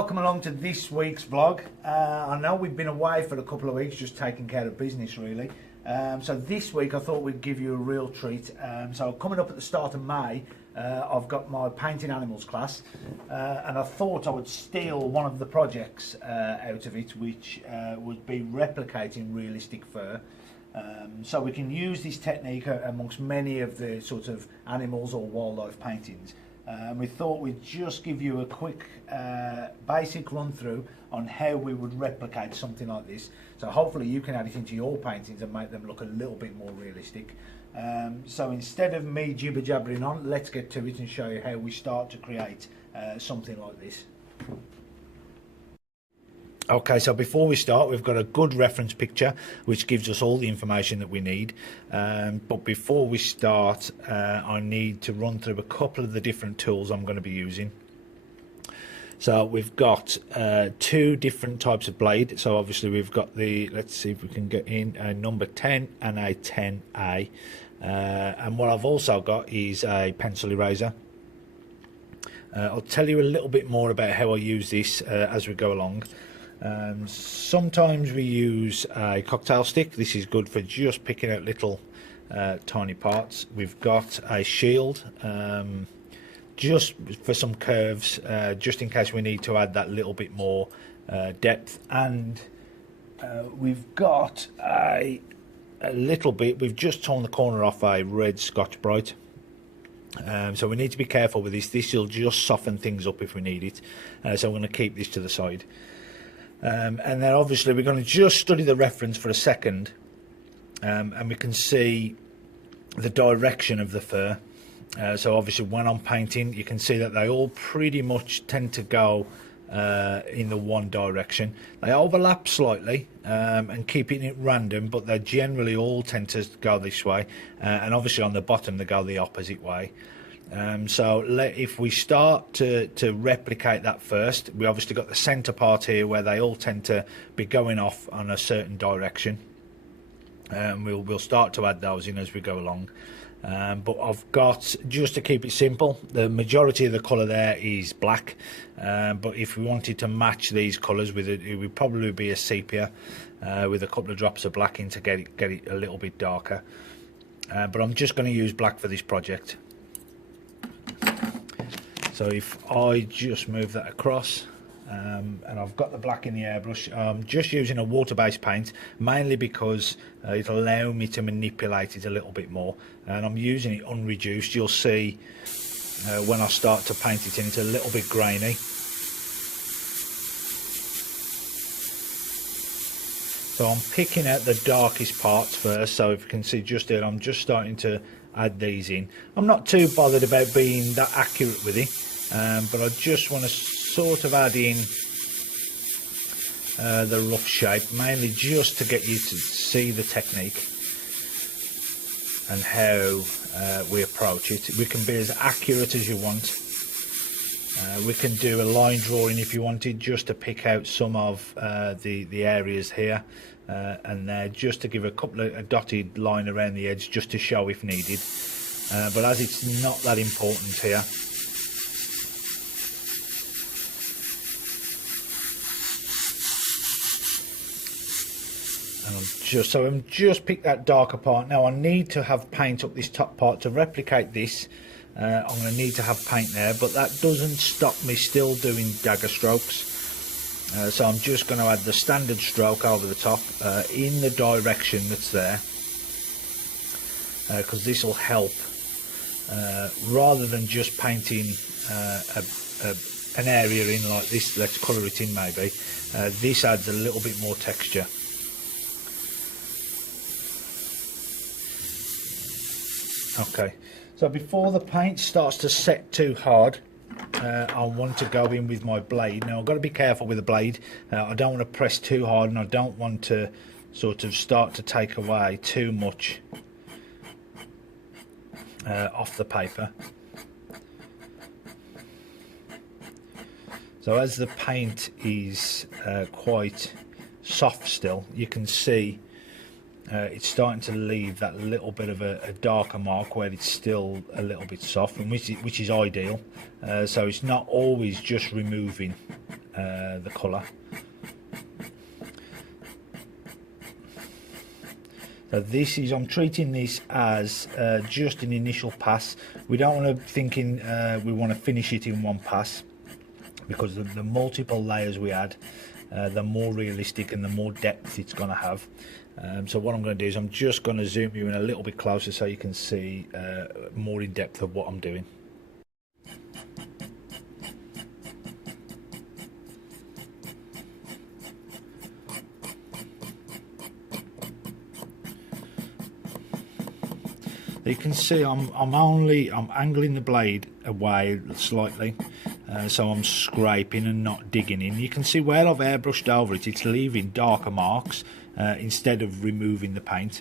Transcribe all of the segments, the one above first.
welcome along to this week's vlog. I know we've been away for a couple of weeks just taking care of business really. So this week I thought we'd give you a real treat. So coming up at the start of May, I've got my painting animals class, and I thought I would steal one of the projects out of it, which would be replicating realistic fur. So we can use this technique amongst many of the sort of animals or wildlife paintings. We thought we'd just give you a quick basic run through on how we would replicate something like this. So hopefully you can add it into your paintings and make them look a little bit more realistic. So instead of me jibber jabbering on, let's get to it and show you how we start to create something like this. Okay, so before we start, we've got a good reference picture which gives us all the information that we need. But before we start, I need to run through a couple of the different tools I'm going to be using. So we've got two different types of blade. So obviously we've got the, let's see if we can get in, a number 10 and a 10A. And what I've also got is a pencil eraser. I'll tell you a little bit more about how I use this as we go along. Sometimes we use a cocktail stick. This is good for just picking out little tiny parts. We've got a shield just for some curves, just in case we need to add that little bit more depth. And we've got a little bit, we've just torn the corner off a red Scotch Brite. So we need to be careful with this. This will just soften things up if we need it. So I'm going to keep this to the side. And then obviously we're going to just study the reference for a second, and we can see the direction of the fur. So obviously when I'm painting, you can see that they all pretty much tend to go in the one direction. They overlap slightly and keeping it random, but they generally all tend to go this way, and obviously on the bottom they go the opposite way. So if we start to replicate that first, we obviously got the center part here where they all tend to be going off on a certain direction, and we'll start to add those in as we go along. But I've got, just to keep it simple, the majority of the colour there is black, but if we wanted to match these colours with it, it would probably be a sepia with a couple of drops of black in to get it a little bit darker. But I'm just going to use black for this project. So if I just move that across, and I've got the black in the airbrush, I'm just using a water-based paint, mainly because it'll allow me to manipulate it a little bit more, and I'm using it unreduced. You'll see when I start to paint it in, it's a little bit grainy. So I'm picking out the darkest parts first. So if you can see just there, I'm just starting to add these in. I'm not too bothered about being that accurate with it, but I just want to sort of add in the rough shape, mainly just to get you to see the technique and how we approach it. We can be as accurate as you want. We can do a line drawing if you wanted, just to pick out some of the areas here and there, just to give a dotted line around the edge, just to show if needed. But as it's not that important here, and I'm just pick that darker part. Now I need to have paint up this top part to replicate this. I'm going to need to have paint there, but that doesn't stop me still doing dagger strokes. So I'm just going to add the standard stroke over the top in the direction that's there, because this will help, rather than just painting an area in like this. Let's colour it in maybe. This adds a little bit more texture. Okay, so before the paint starts to set too hard, I want to go in with my blade. Now I've got to be careful with the blade. I don't want to press too hard, and I don't want to sort of start to take away too much off the paper. So as the paint is quite soft still, you can see it's starting to leave that little bit of a darker mark where it's still a little bit soft, and which is ideal. So it's not always just removing the colour. So this is, I'm treating this as just an initial pass. We don't want to thinking we want to finish it in one pass, because the multiple layers we add, the more realistic and the more depth it's going to have. So what I'm going to do is I'm just going to zoom you in a little bit closer so you can see more in depth of what I'm doing. You can see I'm angling the blade away slightly, so I'm scraping and not digging in. You can see where I've airbrushed over it, it's leaving darker marks instead of removing the paint.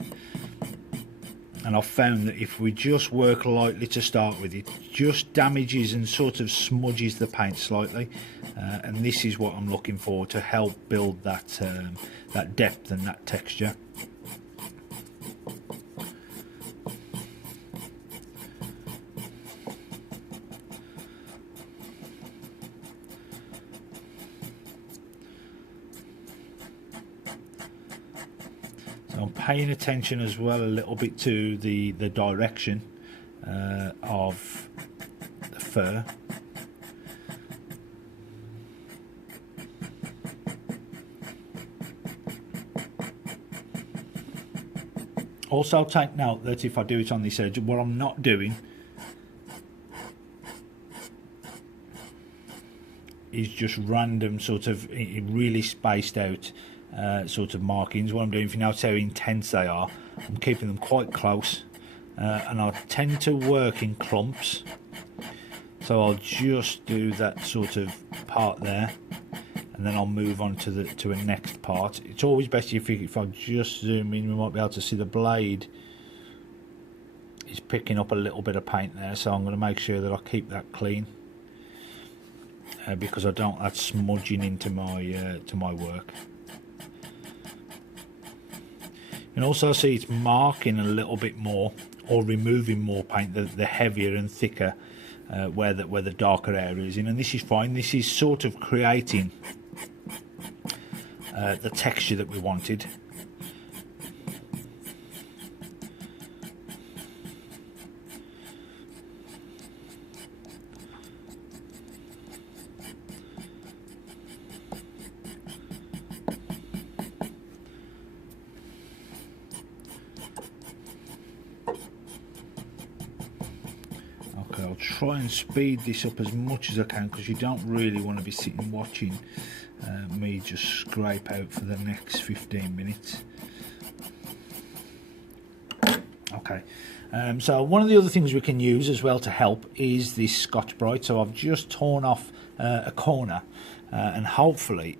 And I've found that if we just work lightly to start with, it just damages and sort of smudges the paint slightly, and this is what I'm looking for to help build that that depth and that texture. I'm paying attention as well a little bit to the direction of the fur. Also take note that if I do it on this edge, what I'm not doing is just random sort of really spaced out sort of markings. What I'm doing, if you notice how intense they are, I'm keeping them quite close, and I tend to work in clumps. So I'll just do that sort of part there, and then I'll move on to a next part. It's always best if I just zoom in, we might be able to see the blade is picking up a little bit of paint there, so I'm going to make sure that I keep that clean, because I don't want that smudging into my work. You can also see it's marking a little bit more or removing more paint, the heavier and thicker where the darker area is in, and this is fine. This is sort of creating the texture that we wanted. I'll try and speed this up as much as I can, because you don't really want to be sitting watching me just scrape out for the next 15 minutes. Okay, so one of the other things we can use as well to help is this Scotch-Brite. So I've just torn off a corner, and hopefully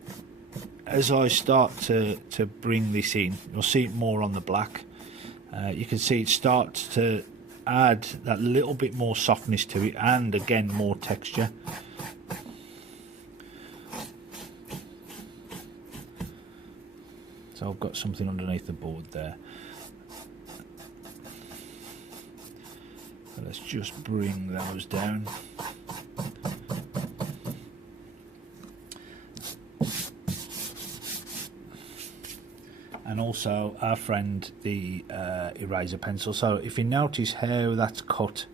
as I start to bring this in, you'll see it more on the black. You can see it starts to add that little bit more softness to it, and again more texture. So I've got something underneath the board there. So let's just bring those down. And also our friend the eraser pencil. So if you notice how that's cut,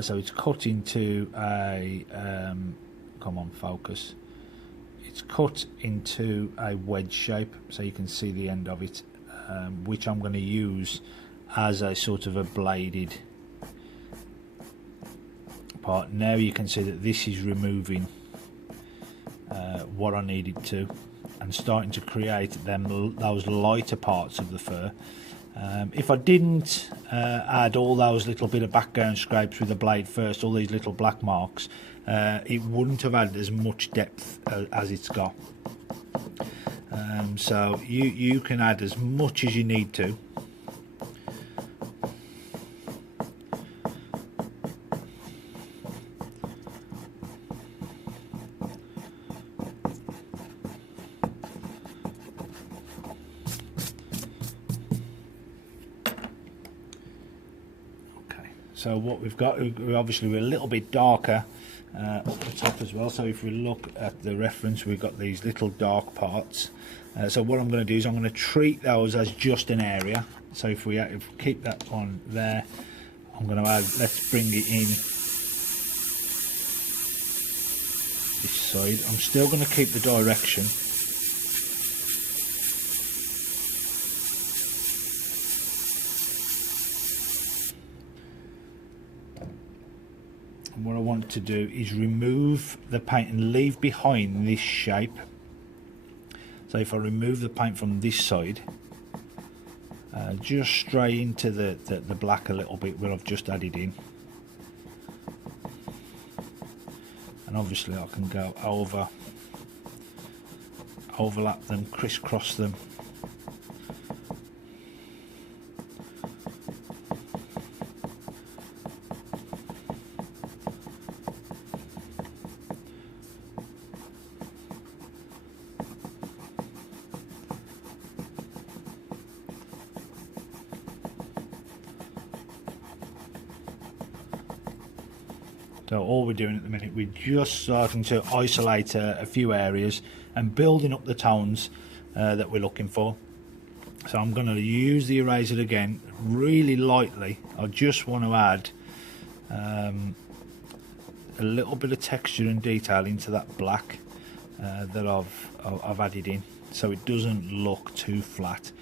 so it's cut into a come on, focus, it's cut into a wedge shape, so you can see the end of it, which I'm going to use as a sort of a bladed part. Now you can see that this is removing what I needed to, and starting to create those lighter parts of the fur. If I didn't add all those little bit of background scrapes with the blade first, all these little black marks, it wouldn't have added as much depth as it's got. So you can add as much as you need to. So what we've got, obviously we're a little bit darker up the top as well. So if we look at the reference, we've got these little dark parts. So what I'm going to do is I'm going to treat those as just an area. So if we keep that on there, I'm going to add, let's bring it in this side. I'm still going to keep the direction. And what I want to do is remove the paint and leave behind this shape. So if I remove the paint from this side, just straight into the black a little bit where I've just added in, and obviously I can go overlap them, crisscross them. So all we're doing at the minute, we're just starting to isolate a few areas and building up the tones that we're looking for. So I'm going to use the eraser again, really lightly. I just want to add a little bit of texture and detail into that black that I've added in, so it doesn't look too flat.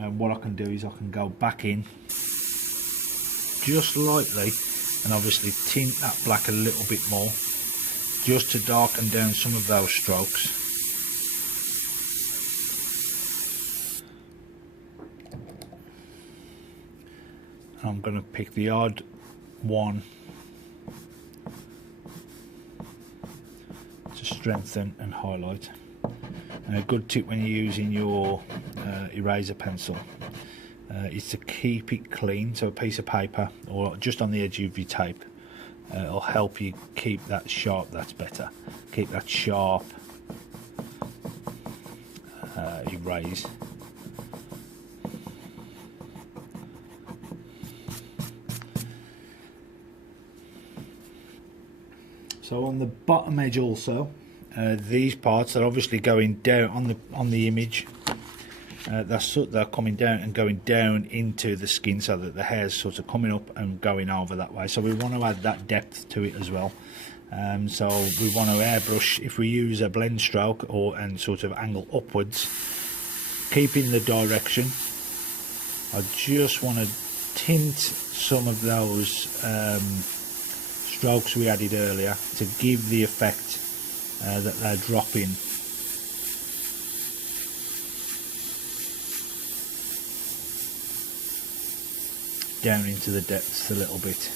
And what I can do is I can go back in just lightly and obviously tint that black a little bit more, just to darken down some of those strokes. I'm going to pick the odd one to strengthen and highlight. And a good tip when you're using your eraser pencil is to keep it clean. So a piece of paper or just on the edge of your tape will help you keep that sharp. That's better. Keep that sharp erase. So on the bottom edge also, these parts are obviously going down on the image. They're coming down and going down into the skin, so that the hair's sort of coming up and going over that way. So we want to add that depth to it as well. So we want to airbrush if we use a blend stroke and sort of angle upwards, keeping the direction. I just want to tint some of those strokes we added earlier to give the effect that they're dropping. Down into the depths a little bit.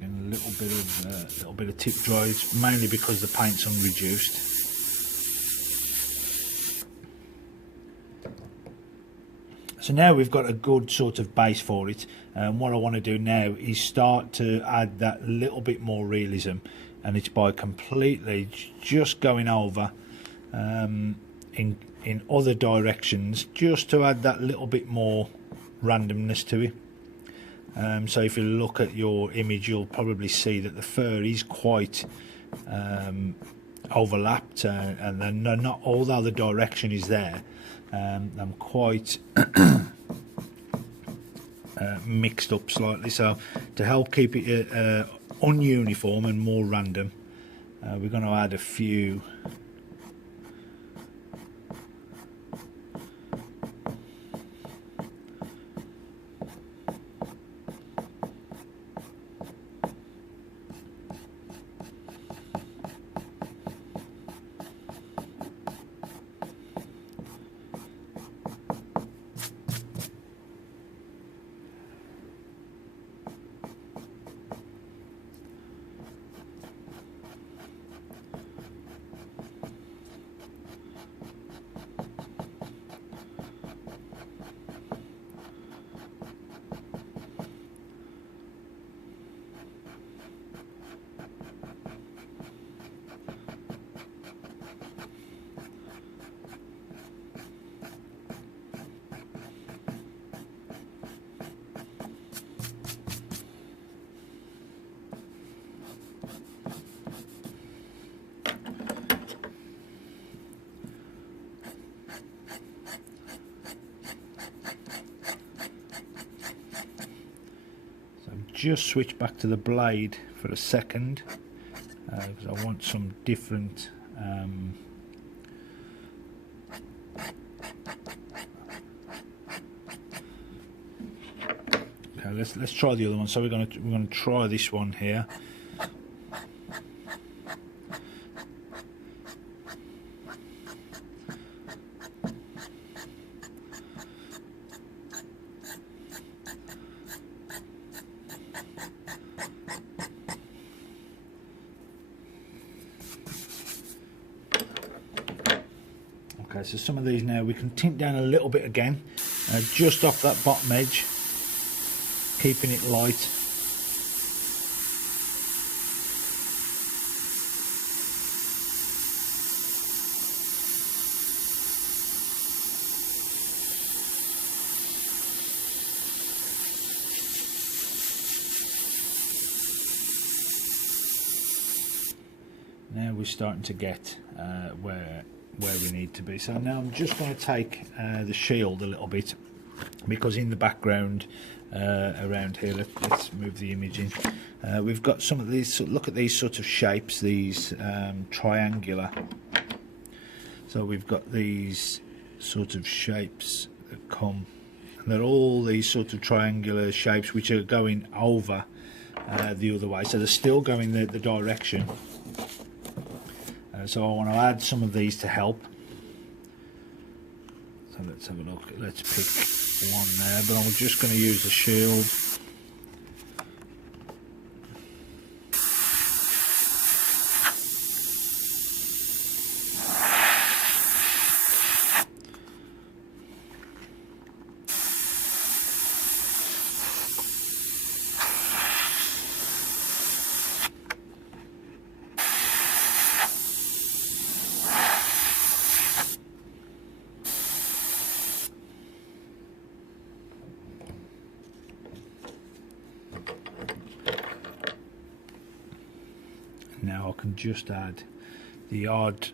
And a little bit of tip dry, mainly because the paint's unreduced. So now we've got a good sort of base for it, and what I want to do now is start to add that little bit more realism, and it's by completely just going over in other directions, just to add that little bit more randomness to it. So if you look at your image, you'll probably see that the fur is quite overlapped, and then not, although the direction is there, I'm quite mixed up slightly. So to help keep it ununiform and more random, we're going to add a few just switch back to the blade for a second because I want some different okay, let's try the other one. So we're gonna try this one here. Okay, so some of these now we can tint down a little bit again, just off that bottom edge, keeping it light. Now we're starting to get where we need to be. So now I'm just going to take the shield a little bit, because in the background around here, let's move the image in. We've got some of these, look at these sort of shapes, these triangular. So we've got these sort of shapes that come, and they're all these sort of triangular shapes which are going over the other way, so they're still going the direction. So I want to add some of these to help. So let's have a look. Let's pick one there, but I'm just going to use the shield. Now I can just add the odd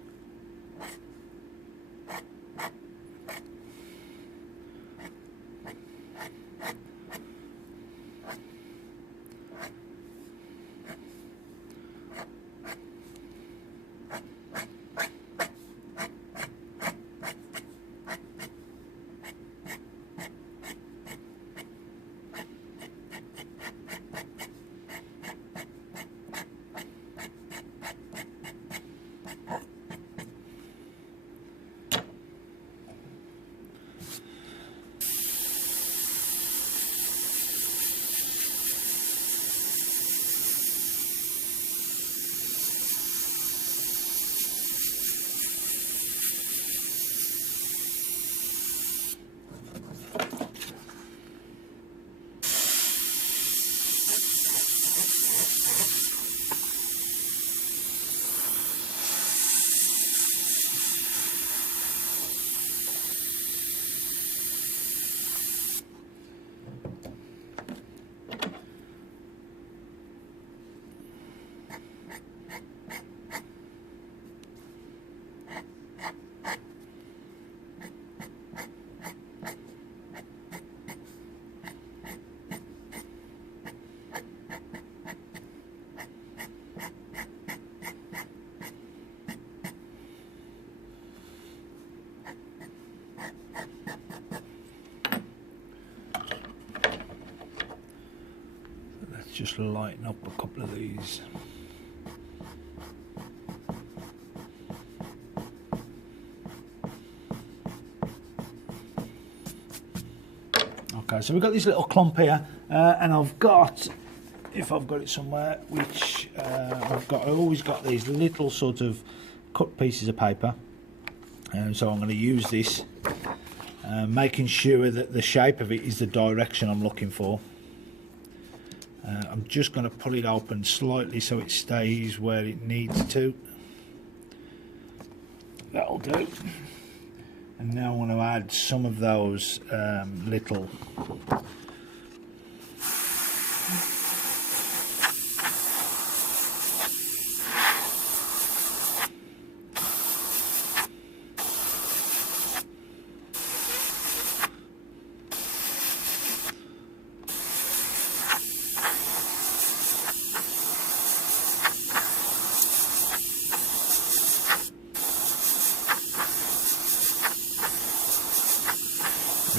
just lighten up a couple of these. Okay, so we've got this little clump here, and I've got, if I've got it somewhere, which I've always got these little sort of cut pieces of paper, and so I'm going to use this, making sure that the shape of it is the direction I'm looking for. I'm just going to pull it open slightly so it stays where it needs to. That'll do. And now I want to add some of those little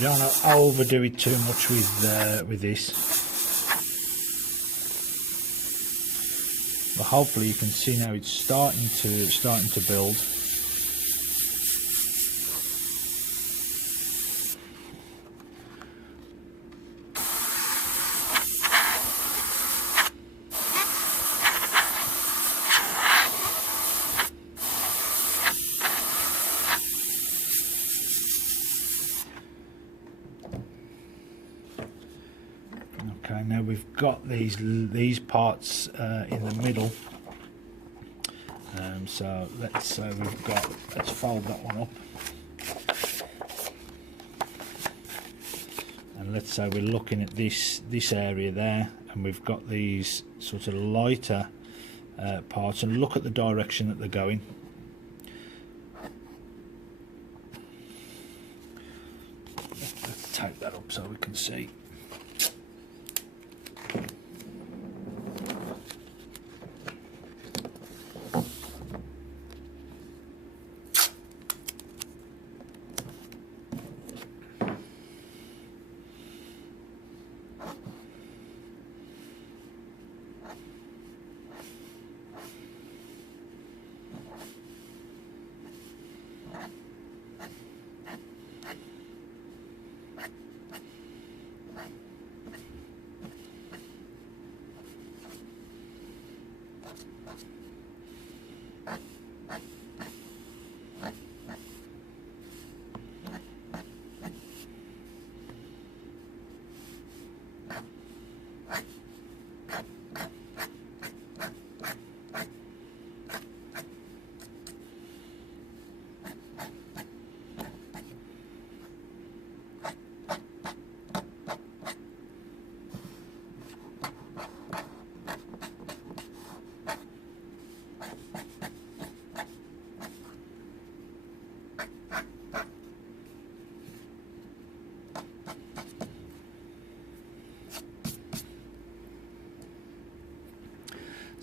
don't want to overdo it too much with this, but hopefully you can see now it's starting to build. Okay, now we've got these parts in the middle, so let's say let's fold that one up, and let's say we're looking at this area there, and we've got these sort of lighter parts, and look at the direction that they're going. Let's take that up so we can see.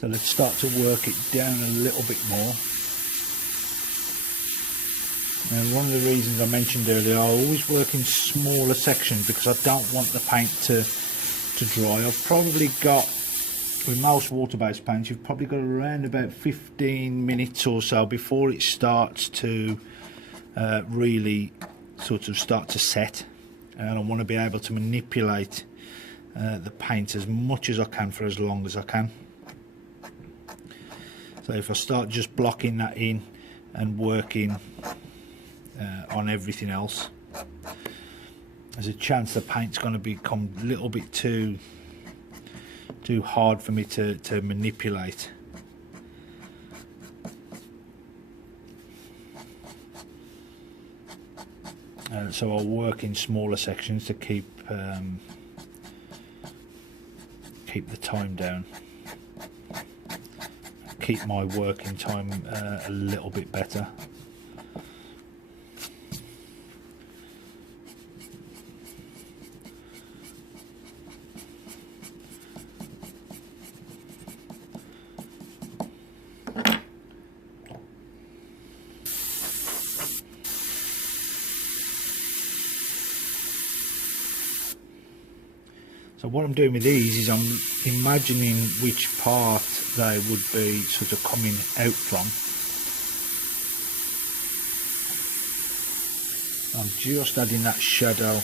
So let's start to work it down a little bit more. Now, one of the reasons I mentioned earlier, I always work in smaller sections because I don't want the paint to dry. I've probably got, with most water-based paints, you've probably got around about 15 minutes or so before it starts to really sort of start to set, and I want to be able to manipulate the paint as much as I can for as long as I can. So if I start just blocking that in and working on everything else, there's a chance the paint's going to become a little bit too hard for me to manipulate. So I'll work in smaller sections to keep the time down, keep my working time a little bit better. So what I'm doing with these is I'm imagining which part they would be sort of coming out from. I'm just adding that shadow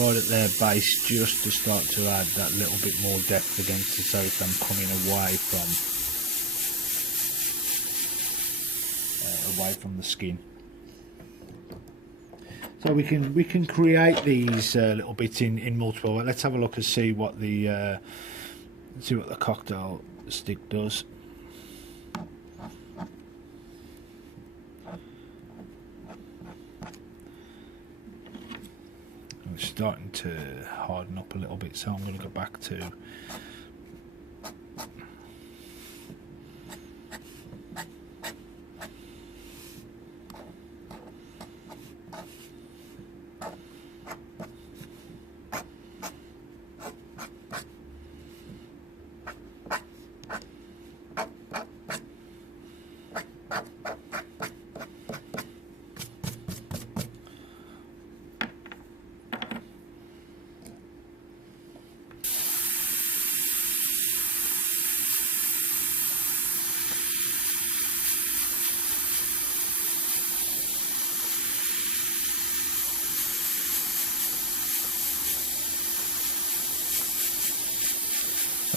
right at their base, just to start to add that little bit more depth against it, so if I'm coming away from the skin. So we can create these little bits in multiple. Let's have a look and see what the cocktail stick does. It's starting to harden up a little bit, so I'm going to go back to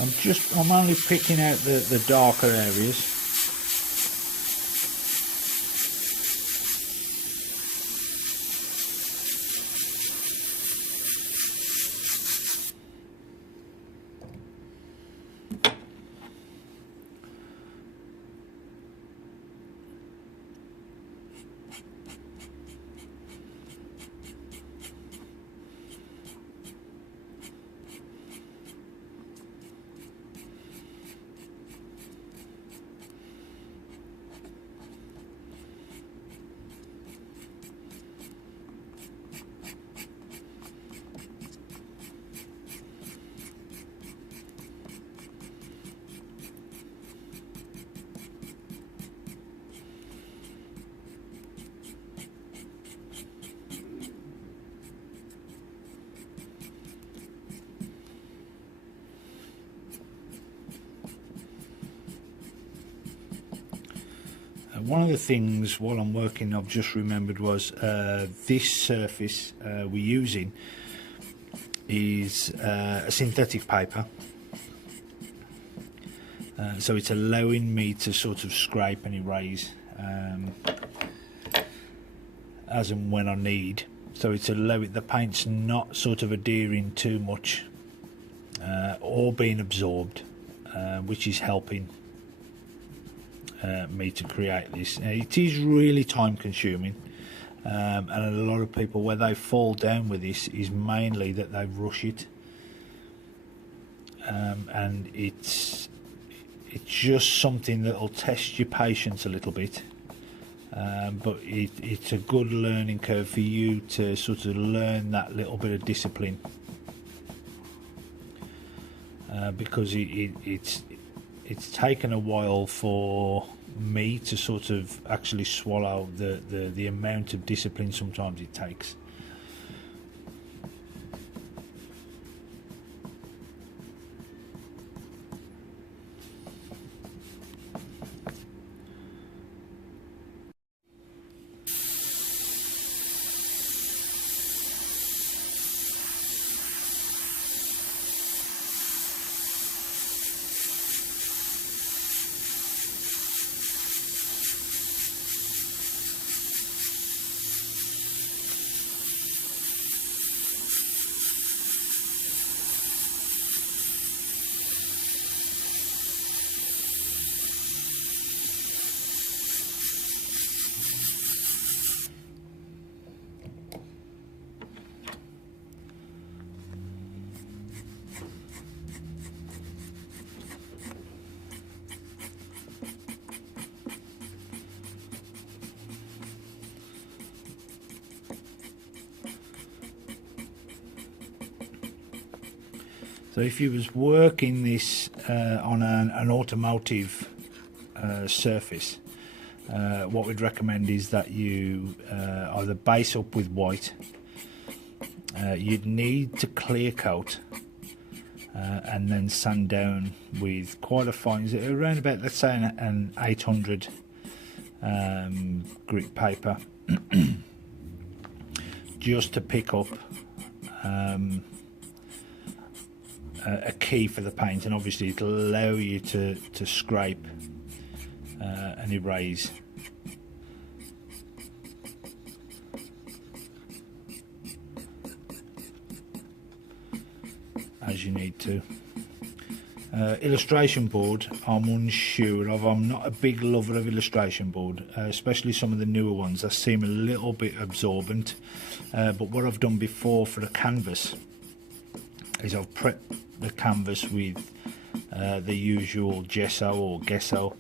I'm only picking out the darker areas. One of the things while I'm working I've just remembered was this surface we're using is a synthetic paper, so it's allowing me to sort of scrape and erase as and when I need, so it's allowing the paint's not sort of adhering too much or being absorbed, which is helping me to create this. It is really time consuming, and a lot of people, where they fall down with this is mainly that they rush it, and it's just something that will test your patience a little bit, but it's a good learning curve for you to sort of learn that little bit of discipline, because it's taken a while for me to sort of actually swallow the amount of discipline sometimes it takes. So if you was working this on an automotive surface, what we'd recommend is that you either base up with white. You'd need to clear coat and then sand down with quite a fine, around about, let's say, an 800 grit paper, just to pick up a key for the paint, and obviously it'll allow you to scrape and erase as you need to. Illustration board, I'm unsure of. I'm not a big lover of illustration board, especially some of the newer ones. They seem a little bit absorbent, but what I've done before for the canvas is I've prepped the canvas with the usual gesso or gesso,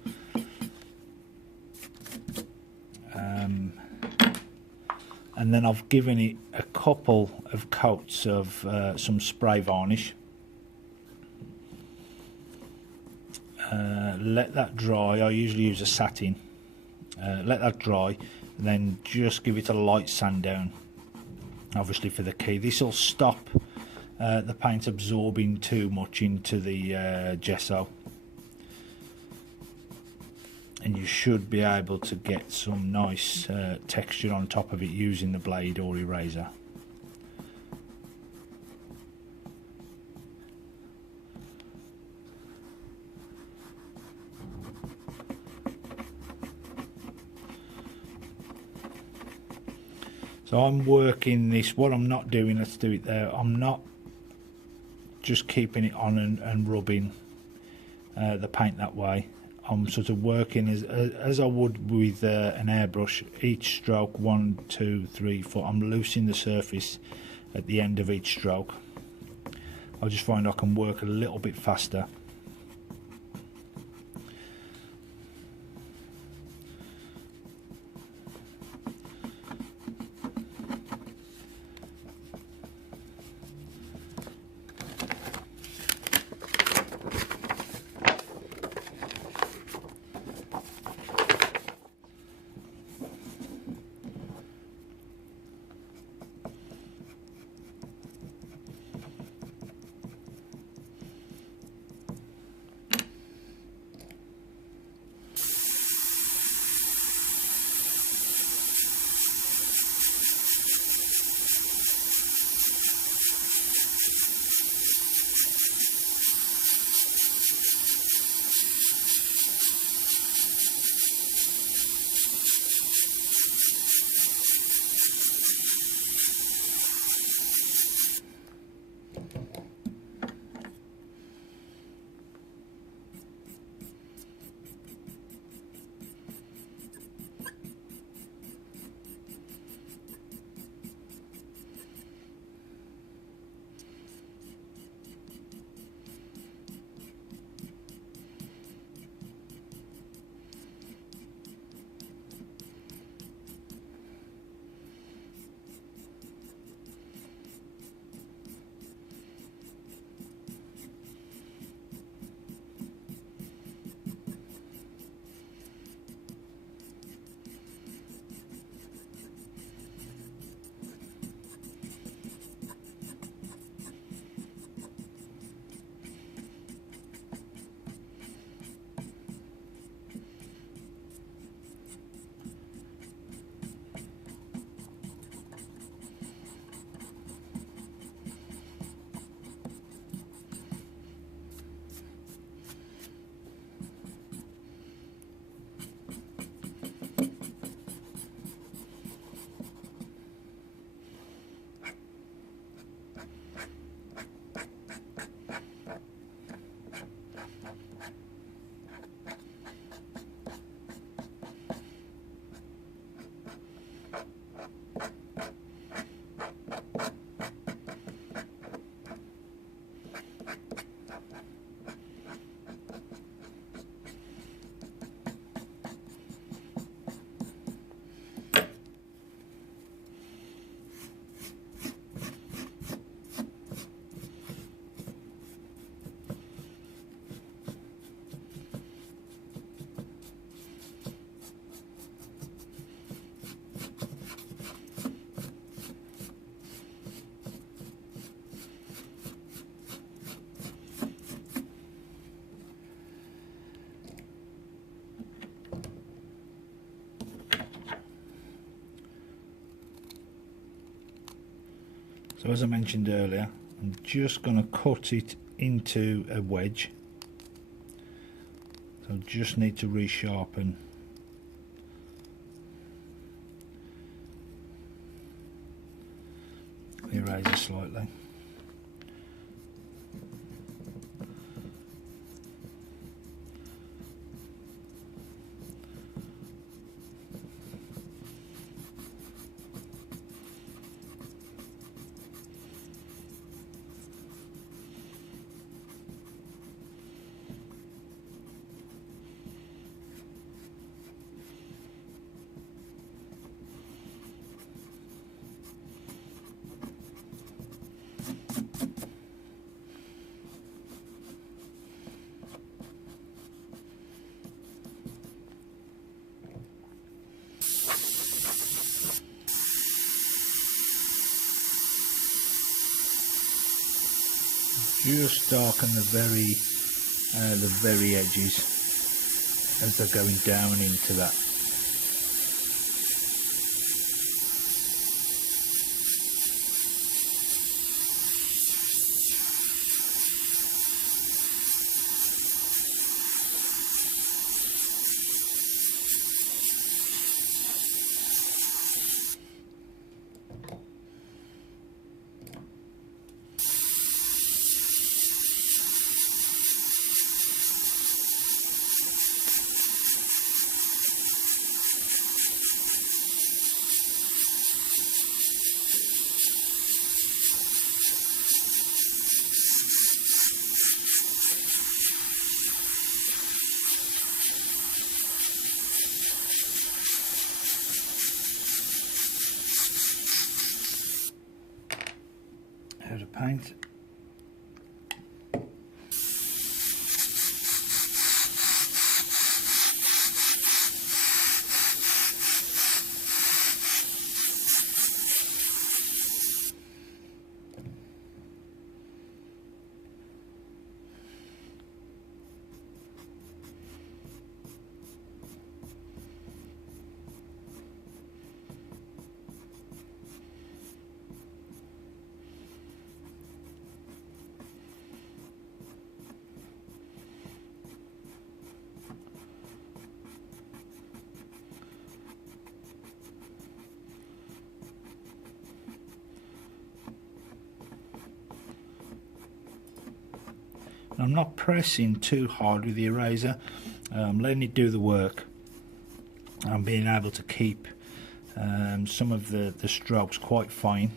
and then I've given it a couple of coats of some spray varnish. Let that dry. I usually use a satin. Let that dry, and then just give it a light sand down, obviously for the key. This will stop the paint absorbing too much into the gesso, and you should be able to get some nice texture on top of it using the blade or eraser. So I'm working this. What I'm not doing, let's do it there, I'm not just keeping it on and rubbing the paint that way. I'm sort of working as I would with an airbrush. Each stroke, 1, 2, 3, 4, I'm loosening the surface at the end of each stroke. I just find I can work a little bit faster. So as I mentioned earlier, I'm just going to cut it into a wedge. So I just need to resharpen the eraser slightly. Just darken the very edges as they're going down into that. coat of paint. I'm not pressing too hard with the eraser. I'm letting it do the work. I'm being able to keep some of the strokes quite fine.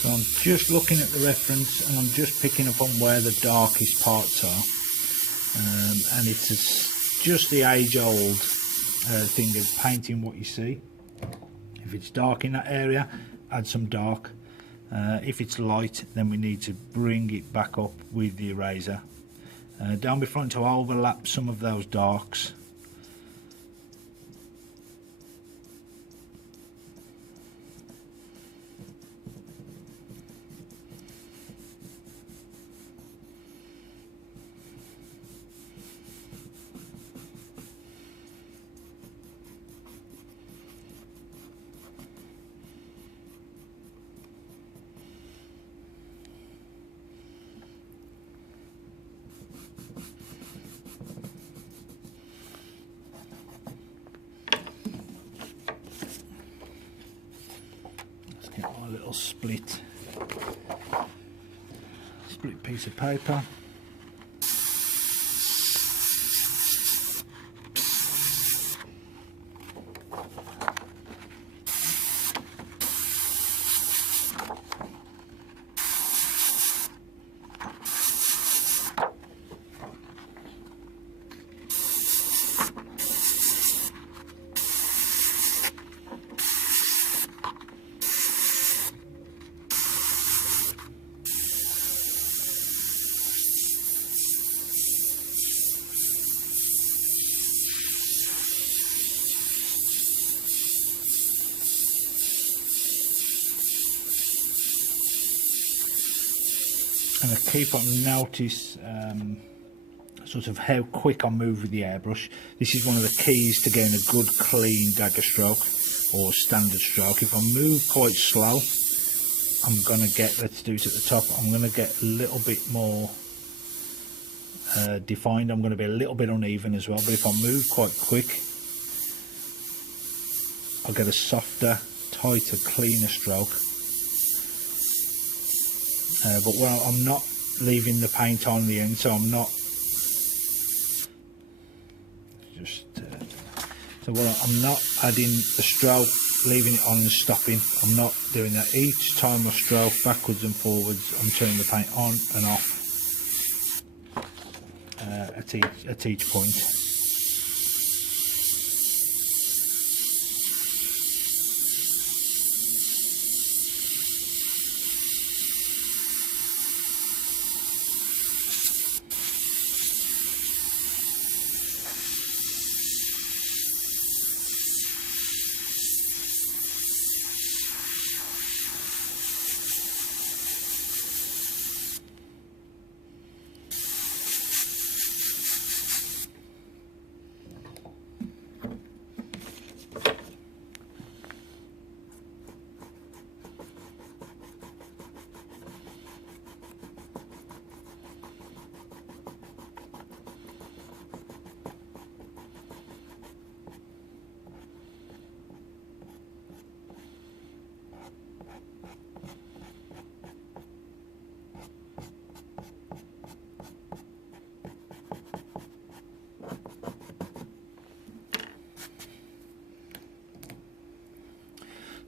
So I'm just looking at the reference and I'm just picking up on where the darkest parts are, and it's just the age-old thing of painting what you see. If it's dark in that area, add some dark. If it's light, then we need to bring it back up with the eraser. Down before to overlap some of those darks. My little split piece of paper. And I keep on notice sort of how quick I move with the airbrush. This is one of the keys to getting a good clean dagger stroke or standard stroke. If I move quite slow, I'm going to get, let's do it at the top, I'm going to get a little bit more defined. I'm going to be a little bit uneven as well, but if I move quite quick, I'll get a softer, tighter, cleaner stroke. But I'm not leaving the paint on the end, so I'm not So I'm not adding the stroke, leaving it on and stopping. I'm not doing that. Each time I stroke backwards and forwards, I'm turning the paint on and off at each point.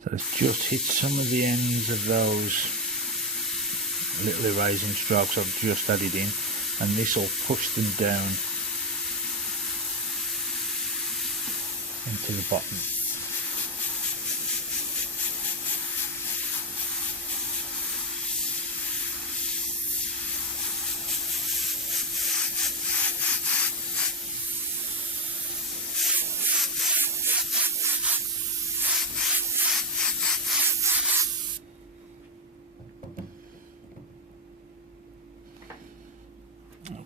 So let's just hit some of the ends of those little erasing strokes I've just added in, and this will push them down into the bottom.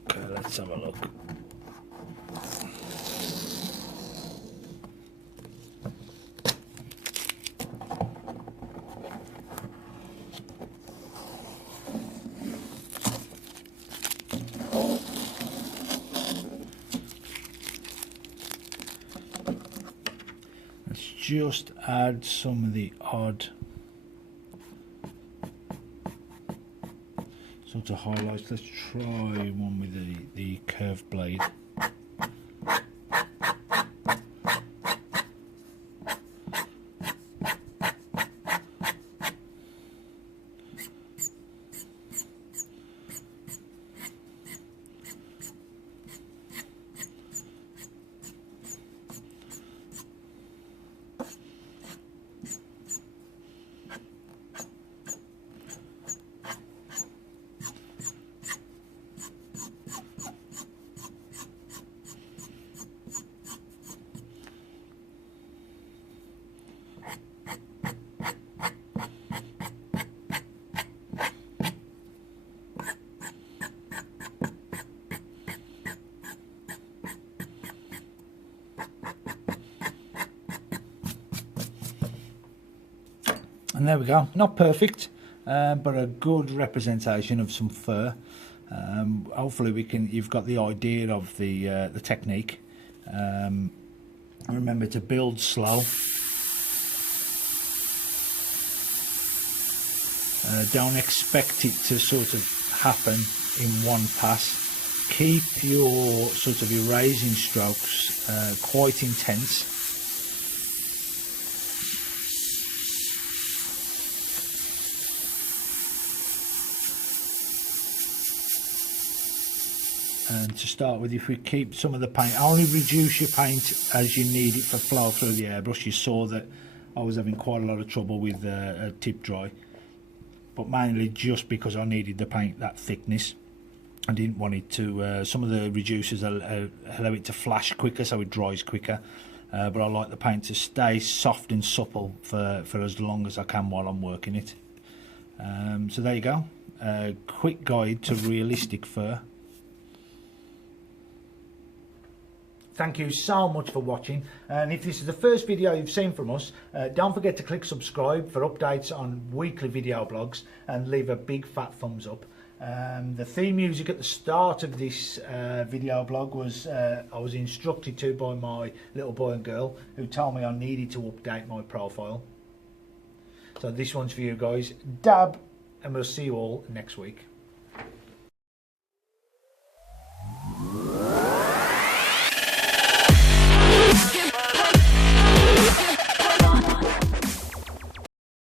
Okay, let's have a look. Let's just add some of the odd sort of highlights. Let's try one with the curved blade. And there we go. Not perfect, but a good representation of some fur. Hopefully you've got the idea of the technique. Remember to build slow. Don't expect it to sort of happen in one pass. Keep your sort of erasing strokes quite intense. And to start with, if we keep some of the paint, only reduce your paint as you need it for flow through the airbrush. You saw that I was having quite a lot of trouble with a tip dry, but mainly just because I needed the paint that thickness. I didn't want it to, some of the reducers allow it to flash quicker so it dries quicker, but I like the paint to stay soft and supple for as long as I can while I'm working it. So there you go, a quick guide to realistic fur. Thank you so much for watching, and if this is the first video you've seen from us, don't forget to click subscribe for updates on weekly video blogs, and leave a big fat thumbs up. The theme music at the start of this video blog was I was instructed to by my little boy and girl, who told me I needed to update my profile. So this one's for you guys. Dab, and we'll see you all next week.